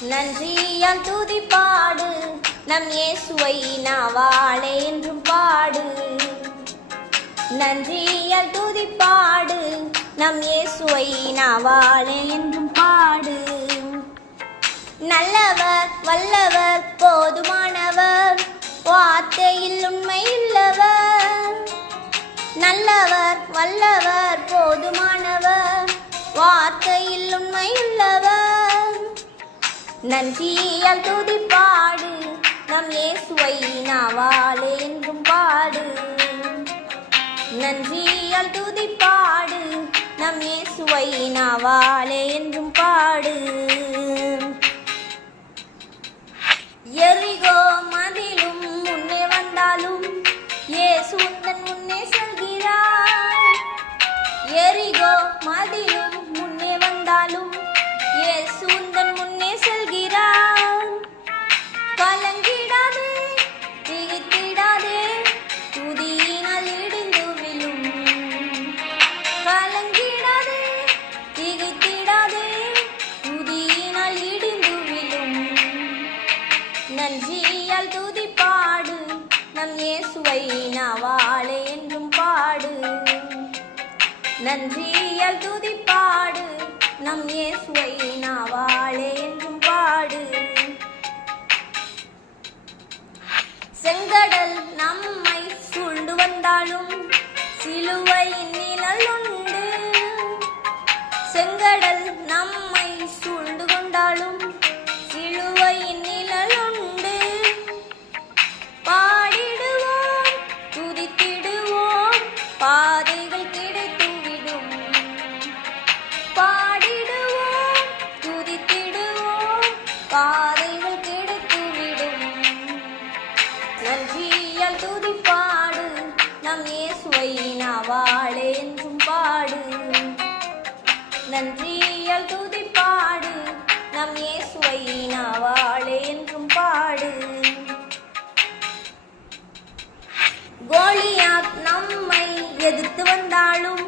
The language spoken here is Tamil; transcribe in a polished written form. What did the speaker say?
நன்றியால் துதிப்பாடு நம் இயேசுவை நாவாலே என்றும் பாடு. நன்றியால் துதிப்பாடு நம் இயேசுவை நாவாலே என்றும் பாடு. நல்லவர் வல்லவர் போதுமானவர் வார்த்தையில் உண்மையுள்ளவர். நல்லவர் வல்லவர் போதுமானவர் வார்த்தையில் உண்மையுள்ளவர். நன்றியால் துதிப்பாடு நம் இயேசுவை நாவாலே என்றும் பாடு. நன்றியால் துதிப்பாடு நம் இயேசுவை நாவாலே என்றும் பாடு. எரிகோ மதிலும் முன்னே வந்தாலும் இயேசு உந்தன் முன்னே செல்கிறார். எரிகோ மதிலும் முன்னே வந்தாலும் இயேசு உந்தன் முன்னே செல்கிறார். கலங்கிடாதே திகைத்திடாதே துதியினால் இடிந்து விழும். கலங்கிடாதே திகைத்திடாதே துதியினால் இடிந்து விழும். நன்றியால் துதிப்பாடு நம் இயேசுவை நாவாலே என்றும் பாடு. நன்றியால் துதிப்பாடு நம் இயேசுவை நாவாலே என்றும் பாடு. செங்கடல் நம்மை சூழ்ந்து வந்தாலும் சிலுவையின் நிழல் உண்டு. செங்கடல் நம்மை சூழ்ந்து கொண்டாலும் சிலுவையின் நிழல் உண்டு. பாடிடுவோம் துதித்திடுவோம் பாதைகள் கிடைத்துவிடும். பாடிடுவோம் துதித்திடுவோம் பாதைகள் கிடைத்துவிடும். நன்றியால் துதிப்பாடு நம் இயேசுவை நாவாலே என்றும் பாடு. நன்றியால் துதிப்பாடு நம் இயேசுவை நாவாலே என்றும் பாடு. கோலியாத் நம்மை எதிர்த்து வந்தாலும்